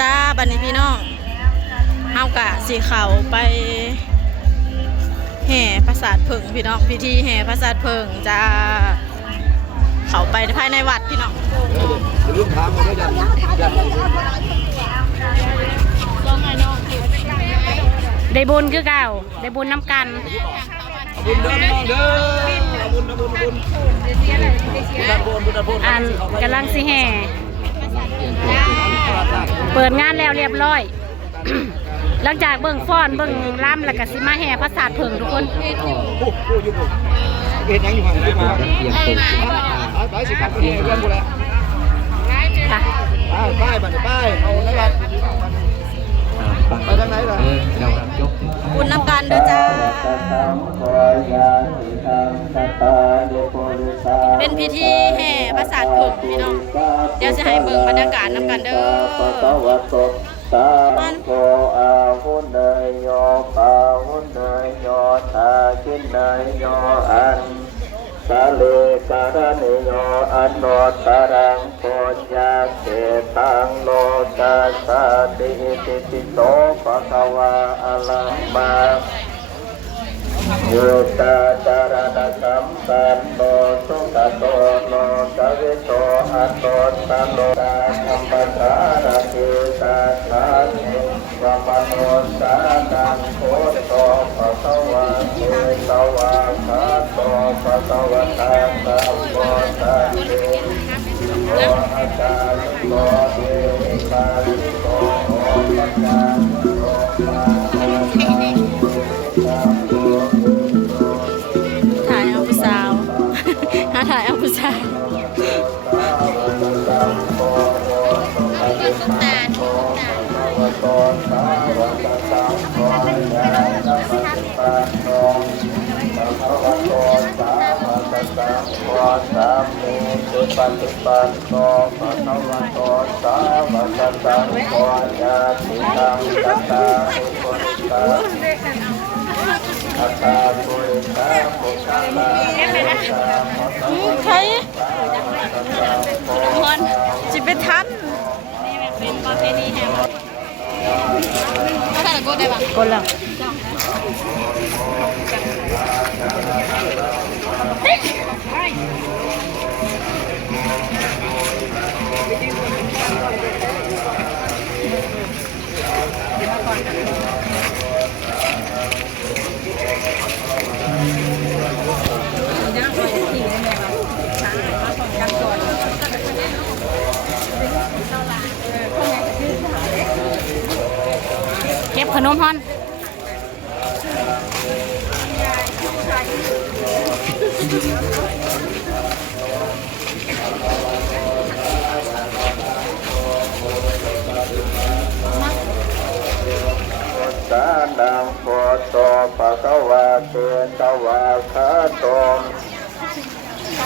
จ้าบัดนี้พี่น้องเอากะสีเขาไปแห่พระศาสตร์เพิงพี่น้องพิธีแห่พระศาสตร์เพิงจ้าเขาไปภายในวัดพี่น้องลูกทางมาได้ยังได้บุญคือเก่าได้บุญน้ำกันบุญเด้อน้องเด้อบุญอันกำลังสิแห่เปิดงานแล้วเรียบร้อยหลังจากเบิ่งฟ้อนเบิ่งล่ำแล้วก็สิมาแห่พระศาสตร์เพิงทุกคนเห็นยังอยู่ห่างเลยมาไปสิครับเรื่องกูแล้วป้ายป้ายเอาไหนล่ะไปทางไหนล่ะบุญน้ำกันเด้อจ้าเป็นพิธีแห่พระศาสตร์เพิงพี่น้องเดี๋ยวจะให้เบิ่งบรรยากาศน้ำกันเด้อสาโกอาหุนเนยโยปาหุนเนยโยทาจินเนยโยอันสาเลการเนยโยอันโนตารังโพญาเกตังโลกาสาติติติโตภะคะวาอะระมาโยตาจารณสัมปันโตสุขโตโลกวิโตอัตโตสันโลกาธัมปะสารติตาสานิวัมโนสานังโคโตภะคะวะเตสวะคาโตภะคะวะตาสัมโพธิโยอาจารย์โตเอปาติโตโอปัญญาโตปาถ่ายเอาผู้สาวถ่ายเอาผู้สาวสามีสุปฏิปันโนภะคะวะโตสาวกสังโฆญาติตังกัตตาอุปนิสังอัตตาปุริสาปุคลาใครคนจิเป็นทันเป็นประเพณีแห่งถ้าแต่ก็ได้ปะคนละเก็บขนมฮอนสานังโพโตภะคะวะเตสวะคาโต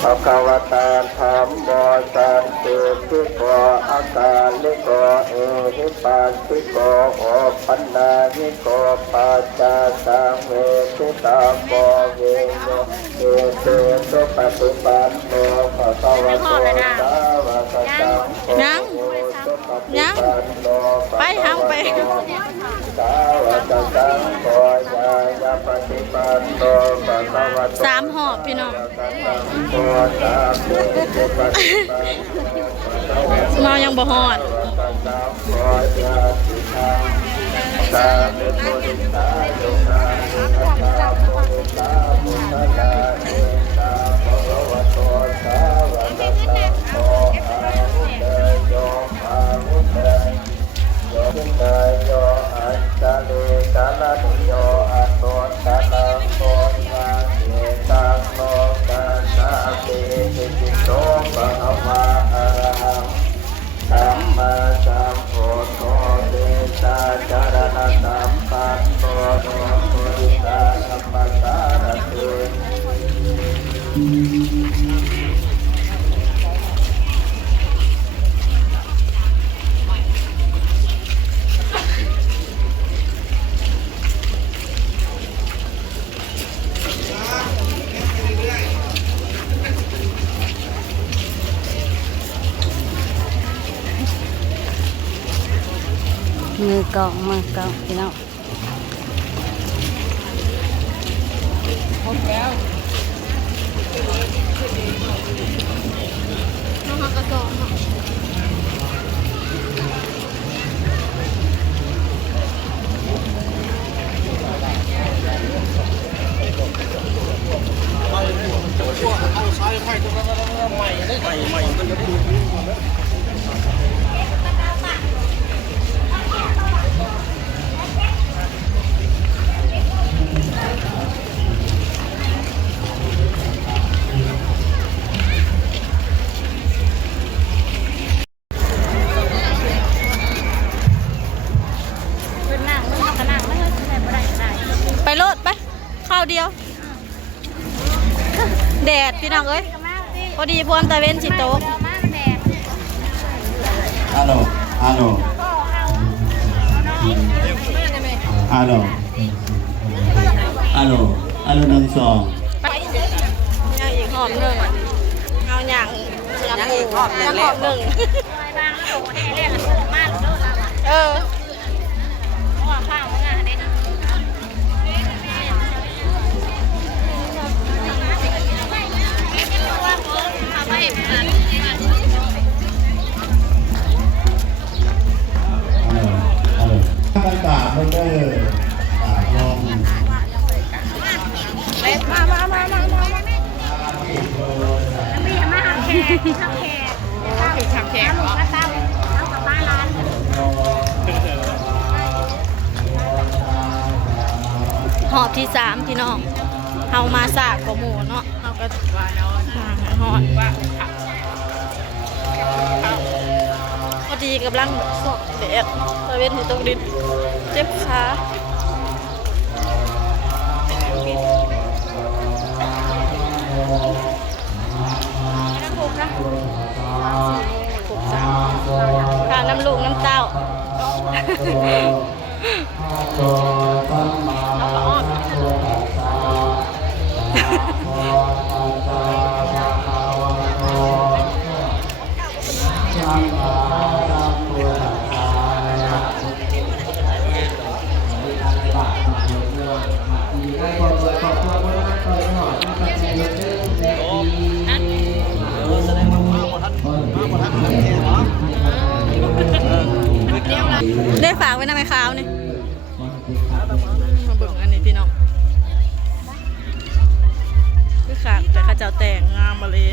ภะคะวะตาธัมโมสันติภิโกอาการลิโกเอหิปัสสิโกโอปันนาหิโกปัจจาสังเวทิตาโกเวโยเอเตสุปฏิปันโนภะคะวะโตสาวกสังโฆยังไปเฮาไป3 หอบพี่น้องมายังบ่ฮอดนายโยอัจจเลกาลนิโยอัตโตตะนังโตยาเกตังโลกาสาติติติโตภะคะวะอะระหังสัมมาสัมพุทโธเตชะจารณะสัมปันโตโนปุริสาสัมปัสสารติ มือกองพี่น้อง น้องกระสอบเนาะ เอาซ้ายไข่ตัวใหม่ได้ใหม่มันจะดู เป็นนั่งมันก็นั่งไม่เคยใส่บ่ได้ได้ ไปโลดไปข้าวเดียว แดดพี่น้องเอ้ยพอดีพวงตะเวนสิโตก มาแดด Alo, alo, alo, alo, alo 1 2 ไปเอาอีกหอมหนึ่งเอาอย่างอีกหอมหนึ่ง บางแล้วโอ้แห่แรกมันโตมากเลยเราอ่ะ เออ เพราะว่าข้าวมันอ่ะเด็ดว่าเพิ่มทำให้มัน alo. Các cả bên đây ngon. มา มีมาหาแขกทำแขกทำแขกเหรอเต้าเอากลับบ้านร้าน หอบที่3พี่น้องเฮามาสากกว่าหมูเนาะเฮาก็หอดพอดีกำลังสอบแดดตะเวนอยู่ตรงดินเจ็บขาทางน้ำลูกน้ำเต้าได้ฝากไว้นะแม่ค้าวนี่มาเบิ่งอันนี้พี่น้องคือขากแต่ข้าเจ้าแต่งงามมาเลย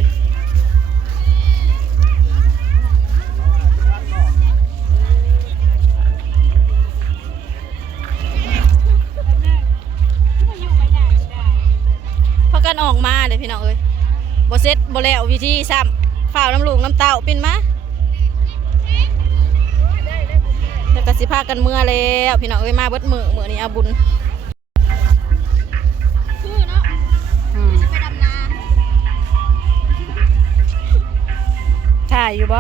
พอกันออกมาเลยพี่น้องเอ้ยบ่เซ็ตบ่แล้ววิธีซ้ำฝ่าวน้ำลูกน้ำเต้าเป็นมาแต่กสิพากันเมื่อแล้วพี่น้องเอ้ยมาเบิดมือนี้เอาบุญคือเนาะจะไปดำนา ถ่ายอยู่บ่